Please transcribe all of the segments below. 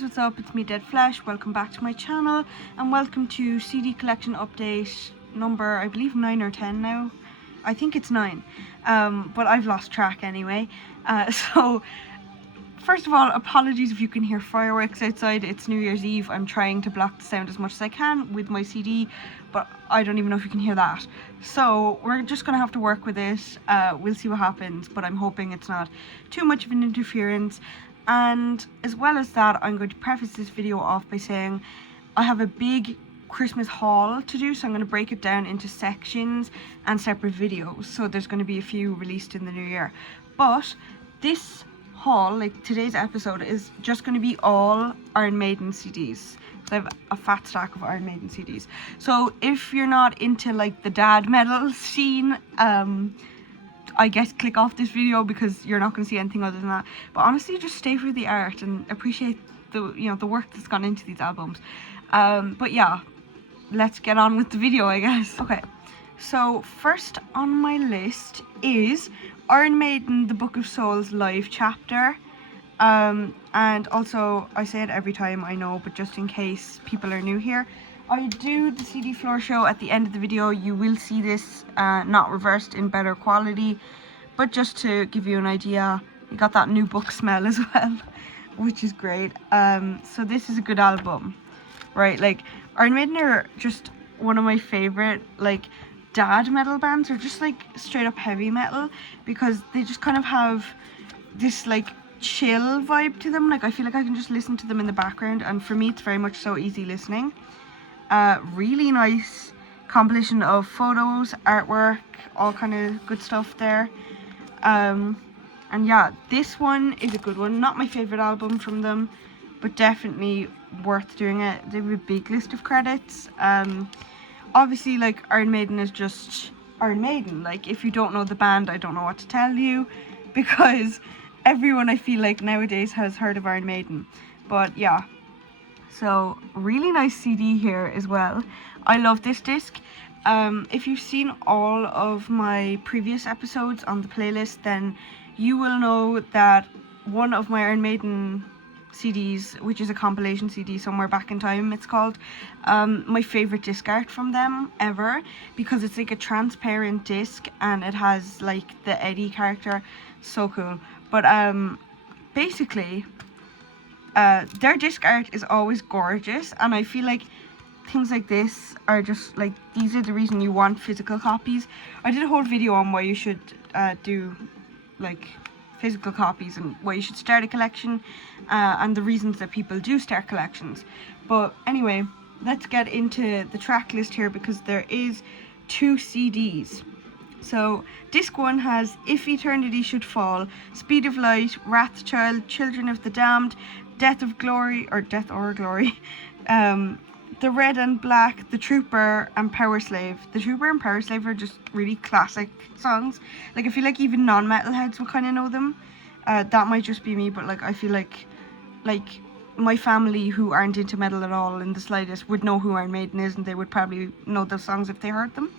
What's up, it's me Dead Flesh. Welcome back to my channel and welcome to CD collection update number, I believe 9 or 10 now. I think it's 9, but I've lost track anyway. So first of all, apologies if you can hear fireworks outside. It's New Year's Eve. I'm trying to block the sound as much as I can with my CD, but I don't even know if you can hear that. So we're just gonna have to work with it. We'll see what happens, but I'm hoping it's not too much of an interference. And as well as that, I'm going to preface this video off by saying I have a big Christmas haul to do, so I'm going to break it down into sections and separate videos. So there's going to be a few released in the new year. But this haul, like today's episode, is just going to be all Iron Maiden CDs. So I have a fat stack of Iron Maiden CDs. So if you're not into like the dad metal scene, I guess click off this video because you're not going to see anything other than that. But honestly, just stay for the art and appreciate the work that's gone into these albums. But yeah, let's get on with the video, I guess. Okay, so first on my list is Iron Maiden The Book of Souls live chapter. And also, I say it every time, I know, but just in case people are new here, I do the CD floor show at the end of the video. You will see this not reversed in better quality, but just to give you an idea, you got that new book smell as well, which is great. So this is a good album, right? Like, Iron Maiden are just one of my favorite like dad metal bands, or just like straight up heavy metal, because they just kind of have this like chill vibe to them. Like, I feel like I can just listen to them in the background, and for me it's very much so easy listening. Really nice compilation of photos, artwork, all kind of good stuff there. And yeah, this one is a good one. Not my favorite album from them, but definitely worth doing it. They have a big list of credits. Obviously, like, Iron Maiden is just Iron Maiden. Like, if you don't know the band, I don't know what to tell you, because everyone, I feel like, nowadays has heard of Iron Maiden. But yeah, so really nice CD here as well. I love this disc. If you've seen all of my previous episodes on the playlist, then you will know that one of my Iron Maiden CDs, which is a compilation CD, Somewhere Back in Time it's called, my favorite disc art from them ever, because it's like a transparent disc and it has like the Eddie character. So cool. But basically, their disc art is always gorgeous, and I feel like things like this are just like, these are the reason you want physical copies. I did a whole video on why you should do like physical copies and why you should start a collection, and the reasons that people do start collections. But anyway, let's get into the track list here, because there is 2 CDs. So disc 1 has If Eternity Should Fall, Speed of Light, Wrathchild, Children of the Damned, Death or Glory, The Red and Black, The Trooper, and Power Slave. The Trooper and Power Slave are just really classic songs. Like, I feel like even non-metalheads will kind of know them. That might just be me, but like, I feel like my family who aren't into metal at all in the slightest would know who Iron Maiden is, and they would probably know those songs if they heard them.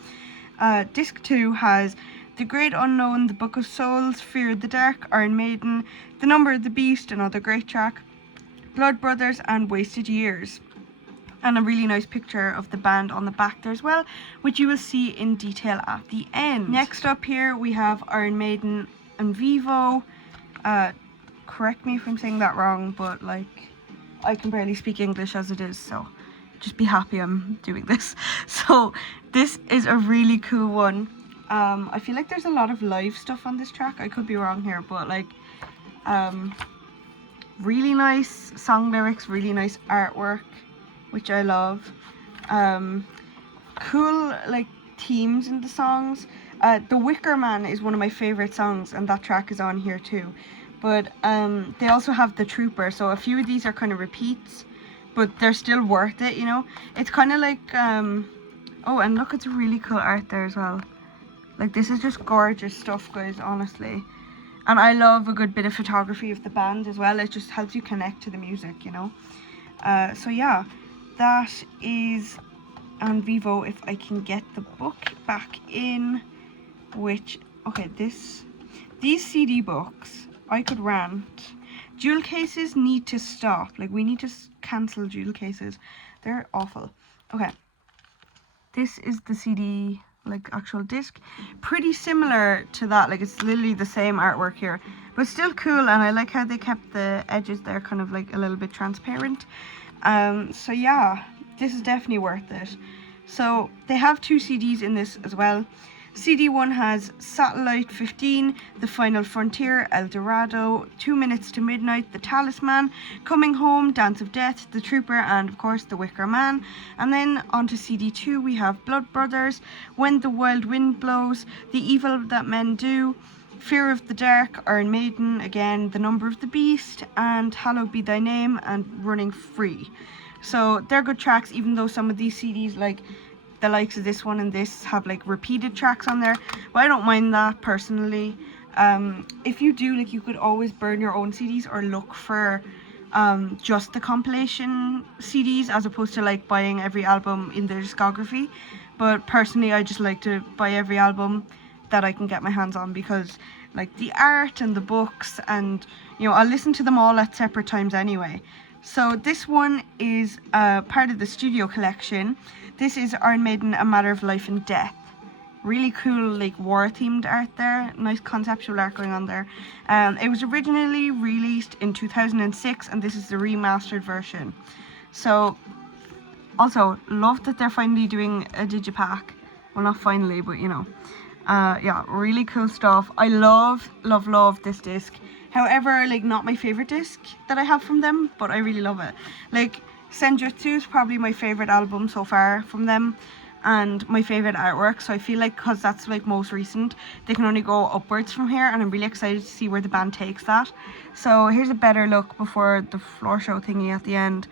Disc 2 has The Great Unknown, The Book of Souls, Fear of the Dark, Iron Maiden, The Number of the Beast, another great track, Blood Brothers, and Wasted Years. And a really nice picture of the band on the back there as well, which you will see in detail at the end. Next up here we have Iron Maiden and Vivo. Correct me if I'm saying that wrong, but like, I can barely speak English as it is, so just be happy I'm doing this. So this is a really cool one. I feel like there's a lot of live stuff on this track. I could be wrong here, but like, really nice song lyrics, really nice artwork, which I love. Cool like themes in the songs. The Wicker Man is one of my favorite songs, and that track is on here too. But they also have The Trooper, so a few of these are kind of repeats, but they're still worth it, you know. It's kind of like oh, and look, it's really cool art there as well. Like, this is just gorgeous stuff, guys, honestly. And I love a good bit of photography of the band as well. It just helps you connect to the music, you know. So yeah, that is on Vivo. If I can get the book back in, which, okay, these CD books, I could rant. Jewel cases need to stop. Like, we need to cancel jewel cases. They're awful. Okay, this is the CD, like, actual disc. Pretty similar to that. Like, it's literally the same artwork here, but still cool. And I like how they kept the edges there kind of like a little bit transparent. So yeah, this is definitely worth it. So they have 2 CDs in this as well. CD 1 has Satellite 15, The Final Frontier, El Dorado, 2 Minutes to Midnight, The Talisman, Coming Home, Dance of Death, The Trooper, and of course The Wicker Man. And then onto CD 2 we have Blood Brothers, When the Wild Wind Blows, The Evil That Men Do, Fear of the Dark, Iron Maiden, again The Number of the Beast, and Hallowed Be Thy Name, and Running Free. So they're good tracks, even though some of these CDs, like the likes of this one and this, have like repeated tracks on there, but I don't mind that personally. If you do, like, you could always burn your own CDs or look for just the compilation CDs as opposed to like buying every album in their discography. But personally, I just like to buy every album that I can get my hands on, because like the art and the books, and you know, I'll listen to them all at separate times anyway. So this one is part of the studio collection. This is Iron Maiden, A Matter of Life and Death. Really cool, like, war themed art there. Nice conceptual art going on there. It was originally released in 2006, and this is the remastered version. So also love that they're finally doing a digipack. Well, not finally, but you know. Yeah, really cool stuff. I love this disc. However, like, not my favorite disc that I have from them, but I really love it. Like, Senjutsu is probably my favorite album so far from them, and my favorite artwork. So I feel like, because that's like most recent, they can only go upwards from here, and I'm really excited to see where the band takes that. So here's a better look before the floor show thingy at the end.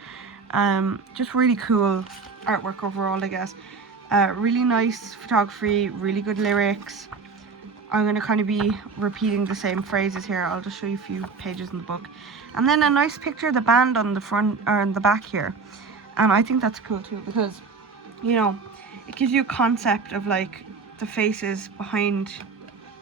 Just really cool artwork overall, I guess. Really nice photography, really good lyrics. I'm going to kind of be repeating the same phrases here. I'll just show you a few pages in the book. And then a nice picture of the band on the front, or on the back here. And I think that's cool too, because, you know, it gives you a concept of like the faces behind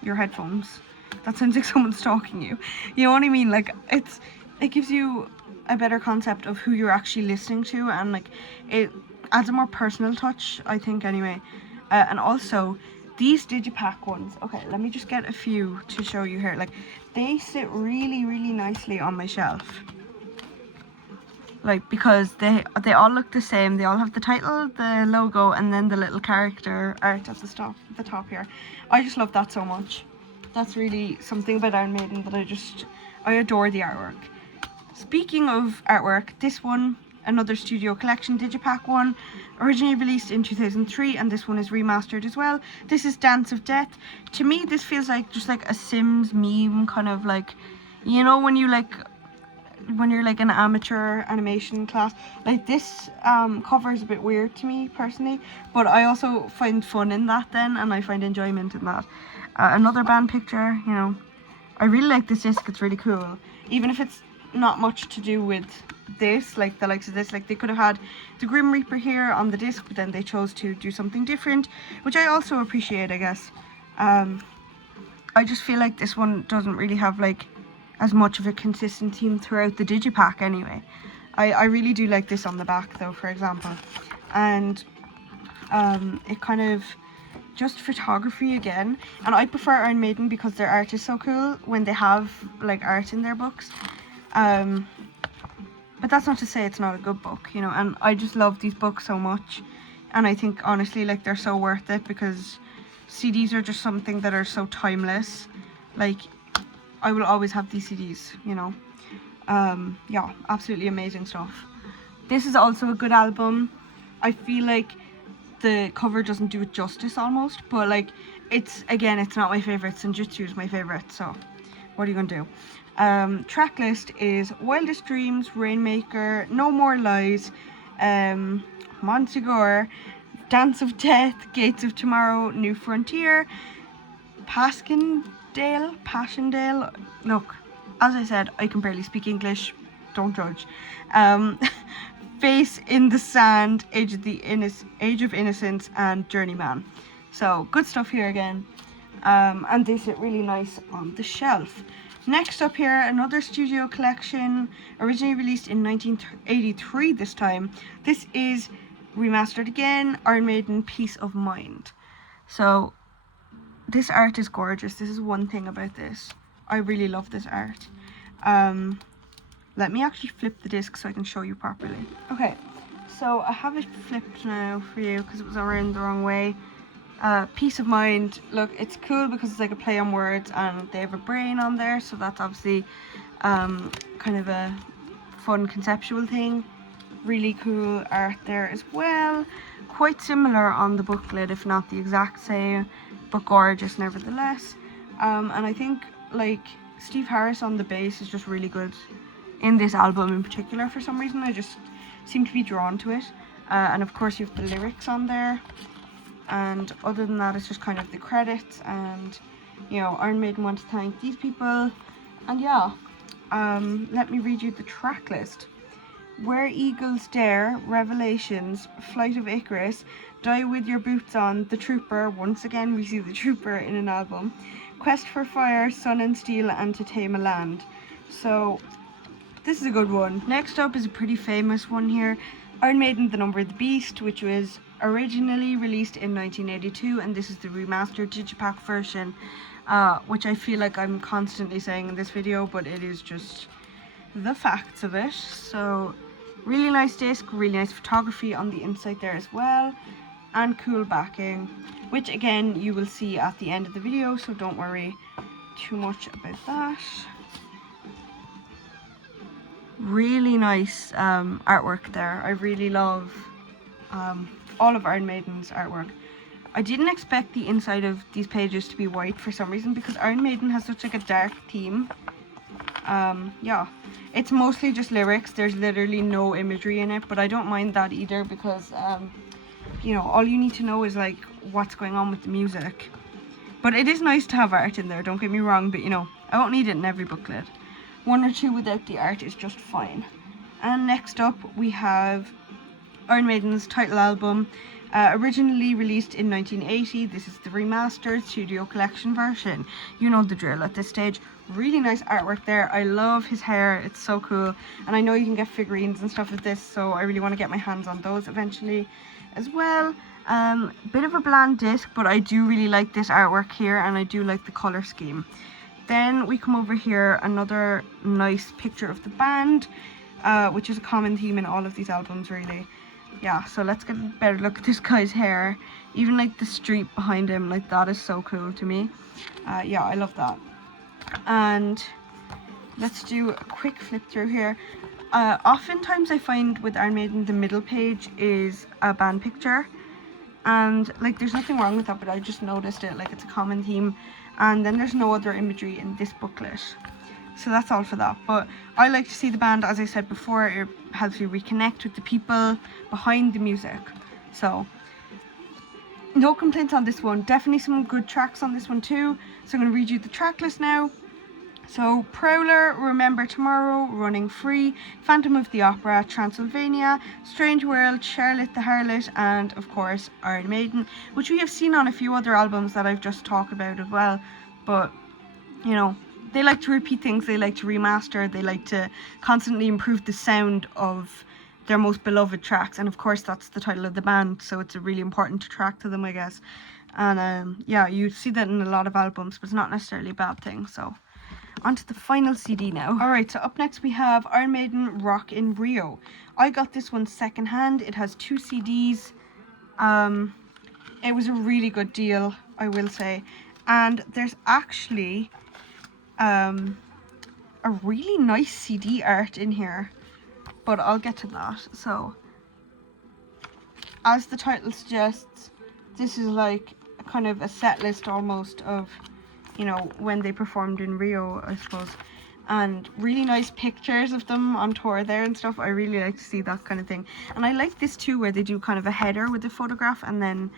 your headphones. That sounds like someone's stalking you. You know what I mean? Like, it gives you a better concept of who you're actually listening to, and like it adds a more personal touch, I think, anyway. And also, these digipack ones, okay, let me just get a few to show you here. Like, they sit really nicely on my shelf, like, because they all look the same. They all have the title, the logo, and then the little character art at the top here. I just love that so much. That's really something about Iron Maiden that I adore the artwork. Speaking of artwork, this one, another studio collection digipack one, originally released in 2003, and this one is remastered as well. This is Dance of Death. To me, this feels like just like a Sims meme, kind of like, you know, when you're like an amateur animation class. Like, this cover is a bit weird to me personally, but I also find fun in that then, and I find enjoyment in that. Another band picture, you know. I really like this disc. It's really cool, even if it's not much to do with this, like the likes of this. Like, they could have had the Grim Reaper here on the disc, but then they chose to do something different, which I also appreciate, I guess. I just feel like this one doesn't really have like as much of a consistent theme throughout the digipack anyway. I really do like this on the back though, for example. And it kind of just photography again, and I prefer Iron Maiden because their art is so cool when they have like art in their books. But that's not to say it's not a good book, you know, and I just love these books so much, and I think honestly, like, they're so worth it, because CDs are just something that are so timeless. Like, I will always have these CDs, you know. Yeah, absolutely amazing stuff. This is also a good album. I feel like the cover doesn't do it justice almost, but like, it's not my favorite. Senjutsu is my favorite, so what are you gonna do? Track list is Wildest Dreams, Rainmaker, No More Lies, Montsegur, Dance of Death, Gates of Tomorrow, New Frontier, Paskin Passchendaele. Look, as I said, I can barely speak English, don't judge. Face in the Sand, Age of Innocence, and Journeyman. So good stuff here again. And they sit really nice on the shelf. Next up here, another studio collection, originally released in 1983 this time. This is remastered again, Iron Maiden, Peace of Mind. So this art is gorgeous. This is one thing about this. I really love this art. Let me actually flip the disc so I can show you properly. Okay, so I have it flipped now for you because it was around the wrong way. Peace of Mind, look, it's cool because it's like a play on words and they have a brain on there, so that's obviously kind of a fun conceptual thing. Really cool art there as well. Quite similar on the booklet, if not the exact same, but gorgeous nevertheless. And I think like Steve Harris on the bass is just really good in this album in particular. For some reason I just seem to be drawn to it. And of course you have the lyrics on there. And other than that, it's just kind of the credits, and you know, Iron Maiden want to thank these people. And yeah, let me read you the track list. Where Eagles Dare, Revelations, Flight of Icarus, Die With Your Boots On, The Trooper, once again we see The Trooper in an album, Quest for Fire, Sun and Steel, and To Tame a Land. So this is a good one. Next up is a pretty famous one here, Iron Maiden, The Number of the Beast, which was originally released in 1982, and this is the remastered digipack version, which I feel like I'm constantly saying in this video, but it is just the facts of it. So really nice disc, really nice photography on the inside there as well, and cool backing, which again you will see at the end of the video, so don't worry too much about that. Really nice artwork there. I really love all of Iron Maiden's artwork. I didn't expect the inside of these pages to be white for some reason, because Iron Maiden has such like a dark theme. Yeah, it's mostly just lyrics. There's literally no imagery in it, but I don't mind that either, because you know, all you need to know is like what's going on with the music. But it is nice to have art in there, don't get me wrong, but you know, I don't need it in every booklet. One or two without the art is just fine. And next up we have Iron Maiden's title album, originally released in 1980. This is the remastered studio collection version. You know the drill at this stage. Really nice artwork there. I love his hair, it's so cool. And I know you can get figurines and stuff of this, so I really want to get my hands on those eventually as well. Bit of a bland disc, but I do really like this artwork here, and I do like the color scheme. Then we come over here, another nice picture of the band, which is a common theme in all of these albums really. Yeah, so let's get a better look at this guy's hair. Even like the street behind him, like that is so cool to me. Yeah, I love that. And let's do a quick flip through here. Oftentimes I find with Iron Maiden the middle page is a band picture, and like there's nothing wrong with that, but I just noticed it, like it's a common theme. And then there's no other imagery in this booklet, so that's all for that. But I like to see the band, as I said before, it helps you reconnect with the people behind the music. So no complaints on this one. Definitely some good tracks on this one too. So I'm going to read you the track list now. So Prowler, Remember Tomorrow, Running Free, Phantom of the Opera, Transylvania, Strange World, Charlotte the Harlot, and of course Iron Maiden, which we have seen on a few other albums that I've just talked about as well. But you know, they like to repeat things, they like to remaster, they like to constantly improve the sound of their most beloved tracks, and of course that's the title of the band, so it's a really important track to them, I guess. And yeah, you see that in a lot of albums, but it's not necessarily a bad thing. So on to the final CD now. Alright, so up next we have Iron Maiden Rock in Rio. I got this one second hand. It has 2 CDs. It was a really good deal, I will say. And there's actually a really nice CD art in here, but I'll get to that. So as the title suggests, this is like a kind of a set list almost of, you know, when they performed in Rio, I suppose. And really nice pictures of them on tour there and stuff. I really like to see that kind of thing. And I like this too, where they do kind of a header with the photograph and then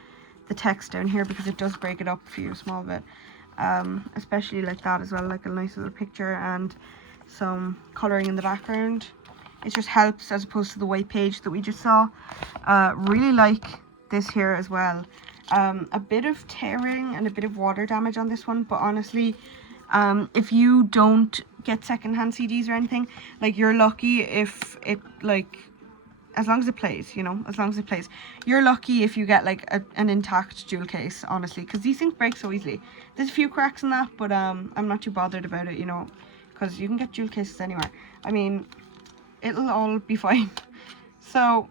the text down here, because it does break it up for you a small bit. especially like that as well, like a nice little picture and some colouring in the background. It just helps as opposed to the white page that we just saw. Really like this here as well. A bit of tearing and a bit of water damage on this one, but honestly, if you don't get secondhand CDs or anything, like, you're lucky if it, like, as long as it plays, you know, as long as it plays. You're lucky if you get like an intact jewel case, honestly, because these things break so easily. There's a few cracks in that, but I'm not too bothered about it, you know, because you can get jewel cases anywhere. I mean, it'll all be fine. So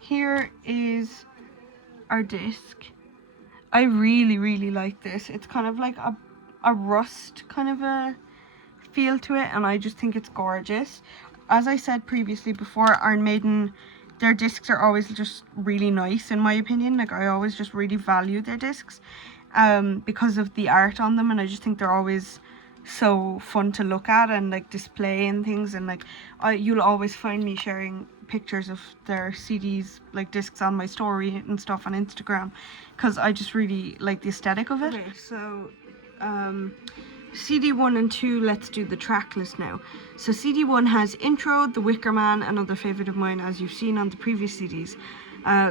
here is our disc. I really like this. It's kind of like a rust kind of a feel to it, and I just think it's gorgeous. As I said previously, before, Iron Maiden, their discs are always just really nice in my opinion. Like, I always just really value their discs because of the art on them, and I just think they're always so fun to look at and like display and things. And like, you'll always find me sharing pictures of their CDs, like discs, on my story and stuff on Instagram, because I just really like the aesthetic of it. Okay, so CD 1 and 2, let's do the track list now. So CD 1 has Intro, The Wicker Man, another favourite of mine as you've seen on the previous CDs.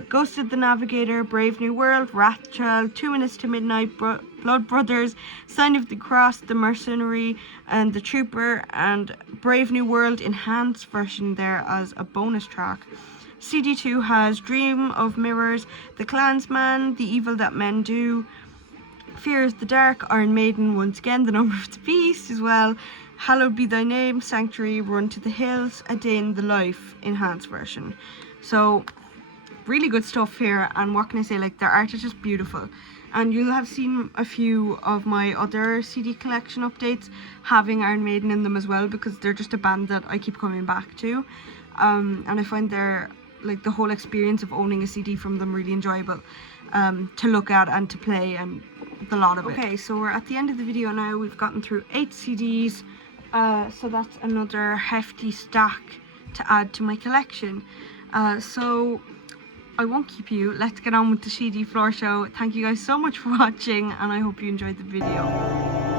Ghosted the Navigator, Brave New World, Wrathchild, 2 Minutes to Midnight, Blood Brothers, Sign of the Cross, The Mercenary and The Trooper, and Brave New World enhanced version there as a bonus track. CD 2 has Dream of Mirrors, The Clansman, The Evil That Men Do, Fear is the Dark, Iron Maiden once again, The Number of the Beast as well, Hallowed Be Thy Name, Sanctuary, Run to the Hills, A Day in the Life enhanced version. So really good stuff here, and what can I say, like, their art is just beautiful. And you'll have seen a few of my other CD collection updates having Iron Maiden in them as well, because they're just a band that I keep coming back to, and I find their, like, the whole experience of owning a CD from them really enjoyable to look at and to play, and the lot of it. Okay, so we're at the end of the video now. We've gotten through 8 CDs, so that's another hefty stack to add to my collection. So I won't keep you. Let's get on with the CD floor show. Thank you guys so much for watching, and I hope you enjoyed the video.